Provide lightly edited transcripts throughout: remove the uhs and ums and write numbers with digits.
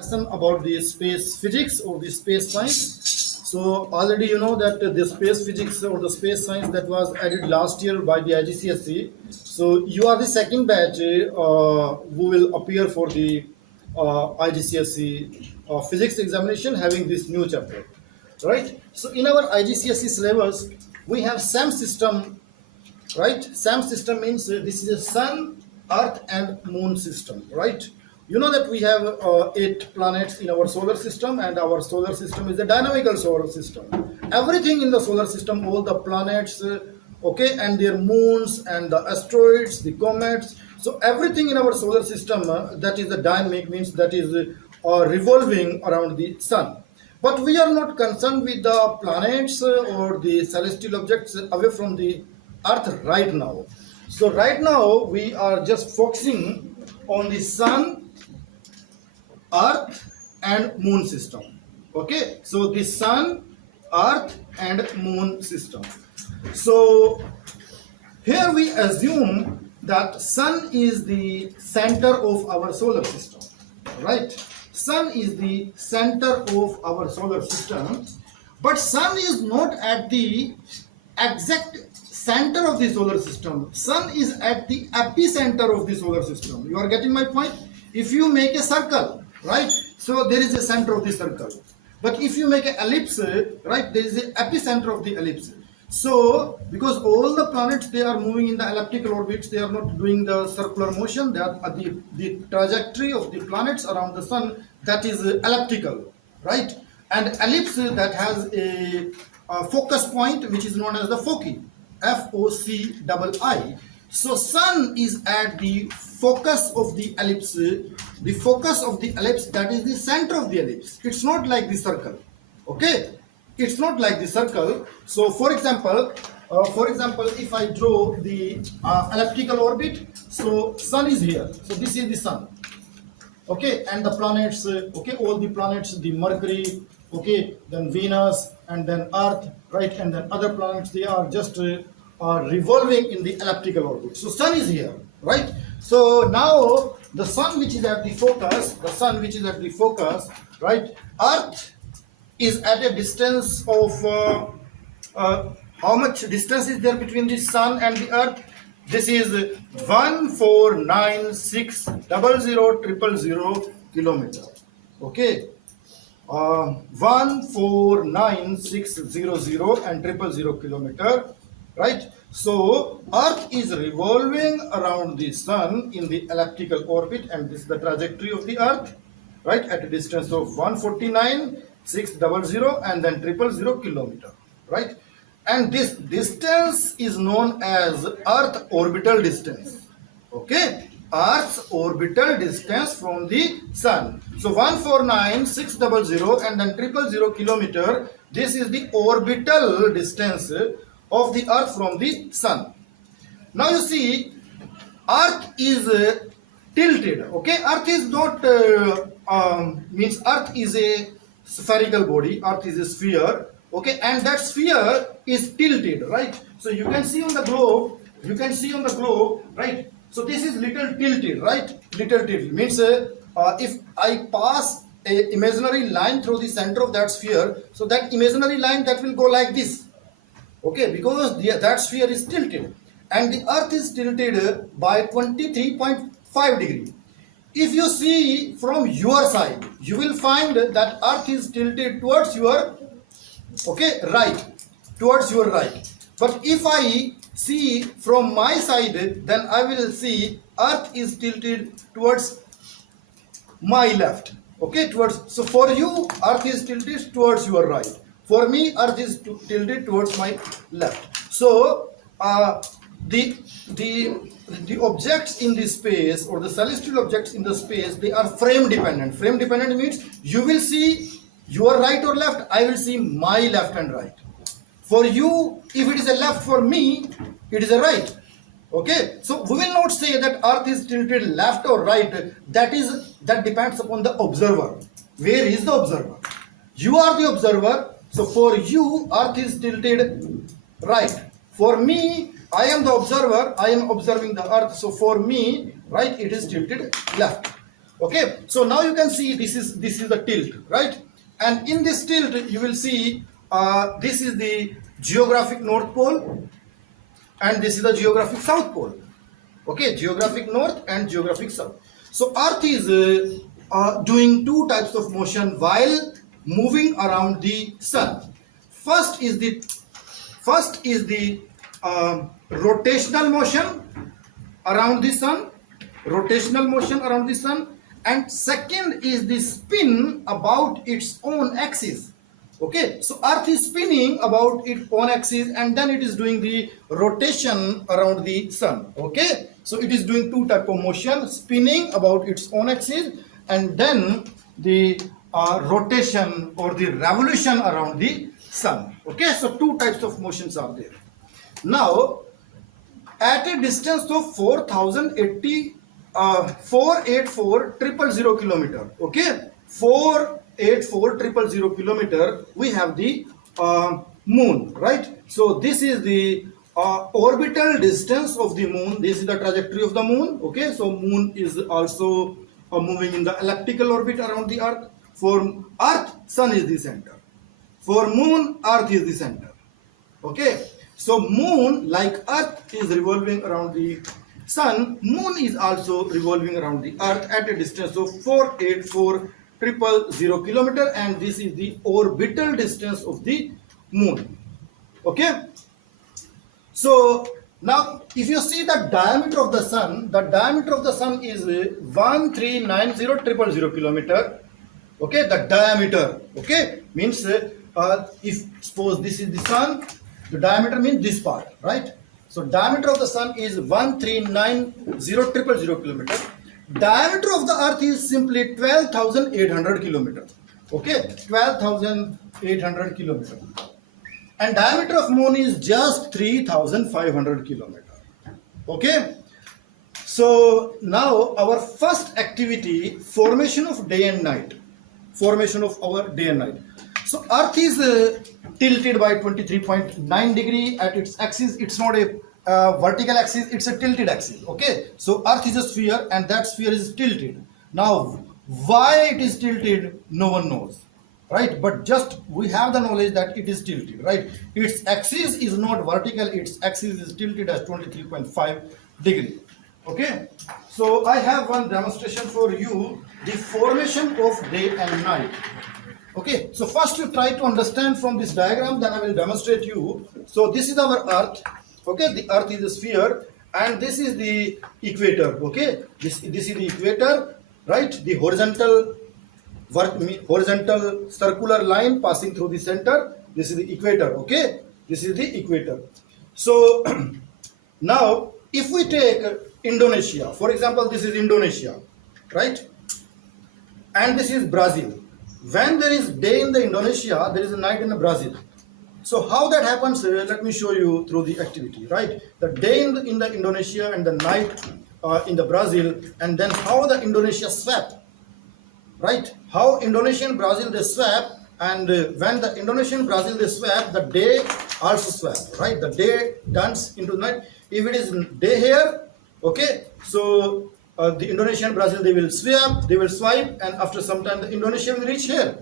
Lesson about the space physics or the space science. So already you know that the space physics or the space science that was added last year by the IGCSE. So you are the second batch who will appear for the IGCSE physics examination having this new chapter, right? So in our IGCSE syllabus we have SAM system, right? SAM system means this is a sun, earth and moon system, right? You know that we have 8 planets in our solar system, and our solar system is a dynamical solar system. Everything in the solar system, all the planets, okay, and their moons and the asteroids, the comets, so everything in our solar system that is the dynamic, means that is revolving around the sun. But we are not concerned with the planets or the celestial objects away from the earth right now. So right now we are just focusing on the sun, earth and moon system. Okay, so the sun, earth and moon system. So here we assume that sun is the center of our solar system, right? Sun is the center of our solar system, but sun is not at the exact center of the solar system. Sun is at the epicenter of the solar system. You are getting my point? If you make a circle, right, so there is a center of the circle, but if you make an ellipse, right, there is an epicenter of the ellipse. So because all the planets, they are moving in the elliptical orbits, they are not doing the circular motion, they are the trajectory of the planets around the sun, that is elliptical, right? And ellipse that has a focus point which is known as the foci, FOCI. So sun is at the focus of the ellipse, that is the center of the ellipse. It's not like the circle, okay? It's not like the circle. So for example, if I draw the elliptical orbit, so sun is here. So this is the sun, okay, and the planets, okay, all the planets, the Mercury, okay, then Venus, and then Earth, right, and then other planets, they are just revolving in the elliptical orbit. So sun is here, right? So now the sun which is at the focus, right, Earth is at a distance of how much distance is there between the sun and the earth? This is 149600000 kilometer, okay, 1496000 and 000 kilometer, right? So earth is revolving around the sun in the elliptical orbit, and this is the trajectory of the earth, right, at a distance of 1496000 and then 000 kilometer, right? And this distance is known as earth orbital distance, okay, earth's orbital distance from the sun. So 1496000 and then 000 kilometer, this is the orbital distance of the earth from the sun. Now you see, earth is tilted, okay? Earth is not means earth is a spherical body, earth is a sphere, okay, and that sphere is tilted, right? So you can see on the globe, right? So this is little tilted, right? Little tilted means if I pass a imaginary line through the center of that sphere, so that imaginary line, that will go like this, okay, because that sphere is tilted, and the earth is tilted by 23.5 degree. If you see from your side, you will find that earth is tilted towards your, okay, right, towards your right. But if I see from my side, then I will see earth is tilted towards my left, okay, towards, so for you earth is tilted towards your right, for me earth is tilted towards my left. So the objects in the space, or the celestial objects in the space, they are frame dependent. Frame dependent means you will see your right or left, I will see my left and right. For you, if it is a left, for me it is a right, okay? So we will not say that earth is tilted left or right. That depends upon the observer. Where is the observer? You are the observer. So for you, earth is tilted right. For me, I am the observer, I am observing the earth, so for me, right, it is tilted left. Okay, so now you can see this is the tilt, right? And in this tilt you will see this is the geographic north pole and this is the geographic south pole. Okay, geographic north and geographic south. So earth is doing two types of motion while moving around the sun. First is the rotational motion around the sun, and second is the spin about its own axis. Okay, so earth is spinning about its own axis and then it is doing the rotation around the sun. Okay, so it is doing two type of motion, spinning about its own axis and then the rotation or the revolution around the sun. Okay, so two types of motions are there. Now at a distance of 484,000 kilometer, okay, 484,000 kilometer, we have the moon, right? So this is the orbital distance of the moon. This is the trajectory of the moon. Okay, so moon is also moving in the elliptical orbit around the earth. For earth, sun is the center. For moon, earth is the center. Okay, so moon, like earth, is revolving around the sun. Moon is also revolving around the earth at a distance of 484,000 kilometer, and this is the orbital distance of the moon. Okay, so now if you see the diameter of the sun is 1390,000 kilometer. Okay, the diameter, okay, means if suppose this is the sun, the diameter means this part, right? So diameter of the sun is 1390,000 kilometer. Diameter of the earth is simply 12,800 kilometer. Okay, 12,800 kilometer. And diameter of moon is just 3,500 kilometer. Okay, so now our first activity, formation of day and night. Formation of our day and night. So earth is tilted by 23.9 degree at its axis. It's not a vertical axis, it's a tilted axis. Okay, so earth is a sphere and that sphere is tilted. Now why it is tilted, no one knows, right? But just we have the knowledge that it is tilted, right? Its axis is not vertical, its axis is tilted as 23.5 degree. Okay, so I have one demonstration for you, the formation of day and night. Okay, so first you try to understand from this diagram, then I will demonstrate you. So this is our earth. Okay, the earth is a sphere and this is the equator. Okay, this is the equator, right? The horizontal circular line passing through the center. This is the equator. Okay, this is the equator. So now if we take Indonesia, for example, this is Indonesia, right? And this is Brazil. When there is day in the Indonesia, there is a night in the Brazil. So how that happens, let me show you through the activity, right? The day in the Indonesia and the night in the Brazil, and then how the Indonesia swap, right? How Indonesia and Brazil they swap, and when the Indonesian Brazil they swap, the day also swap, right? The day turns into night. If it is day here, okay, so the Indonesian Brazil they will swipe, and after some time the Indonesia will reach here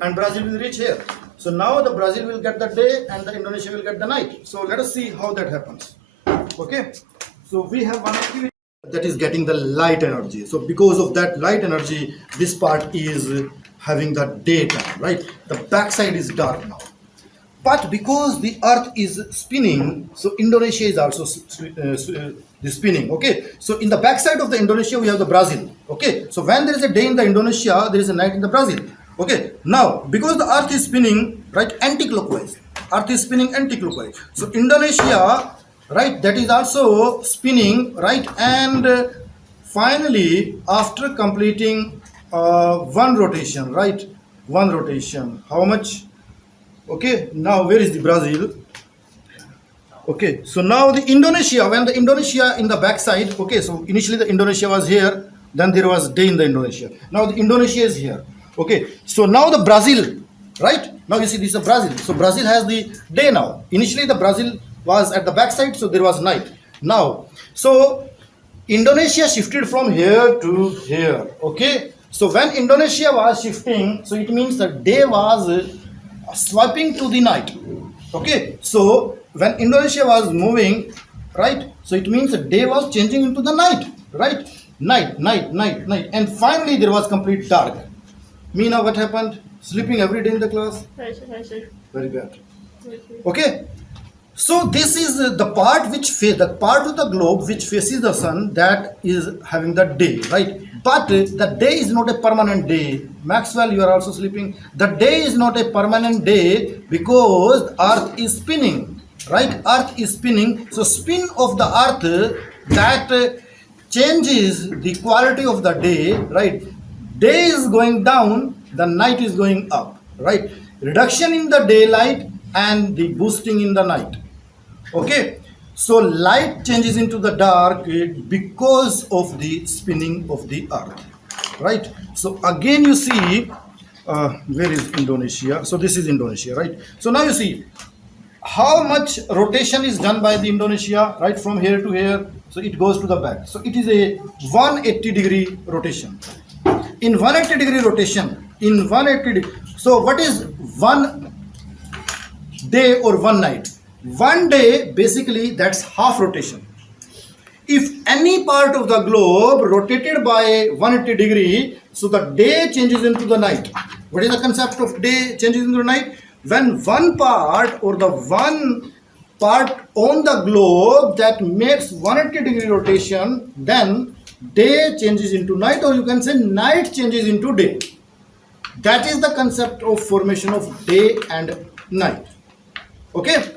and Brazil will reach here. So now the Brazil will get the day and the Indonesia will get the night. So let us see how that happens. Okay, so we have one activity that is getting the light energy. So because of that light energy, this part is having the daytime, right? The backside is dark now. But because the earth is spinning, so Indonesia is also spinning. Okay, so in the backside of the Indonesia we have the Brazil. Okay, so when there is a day in the Indonesia, there is a night in the Brazil. Okay, now because the earth is spinning, right, anti-clockwise, earth is spinning anti-clockwise, so Indonesia, right, that is also spinning, right, and finally after completing one rotation, right, one rotation, how much? Okay, now where is the Brazil? Okay, so now the Indonesia, when the Indonesia in the backside, okay, so initially the Indonesia was here, then there was day in the Indonesia. Now the Indonesia is here. Okay, so now the Brazil, right? Now you see this is Brazil. So Brazil has the day now. Initially the Brazil was at the backside, so there was night. Now, so Indonesia shifted from here to here. Okay, so when Indonesia was shifting, so it means the day was swiping to the night. Okay, so when Indonesia was moving, right, so it means the day was changing into the night, right? Night, and finally there was complete dark. Meena, what happened? Sleeping every day in the class? Very bad. Okay, so this is the part which the part of the globe which faces the sun, that is having the day, right? But the day is not a permanent day. Maxwell, you are also sleeping. The day is not a permanent day because Earth is spinning, right? Earth is spinning. So spin of the Earth, that changes the quality of the day, right? Day is going down, the night is going up, right? Reduction in the daylight and the boosting in the night. Okay, so light changes into the dark because of the spinning of the earth, right? So again you see, where is Indonesia? So this is Indonesia, right? So now you see how much rotation is done by the Indonesia, right, from here to here. So it goes to the back. So it is a 180-degree rotation. In 180-degree rotation, in 180 so what is one day or one night? One day, basically, that's half rotation. If any part of the globe rotated by 180 degree, so the day changes into the night. What is the concept of day changes into the night? When one part or the one part on the globe that makes 180 degree rotation, then day changes into night, or you can say night changes into day. That is the concept of formation of day and night. Okay,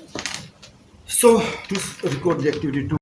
so please record the activity 2.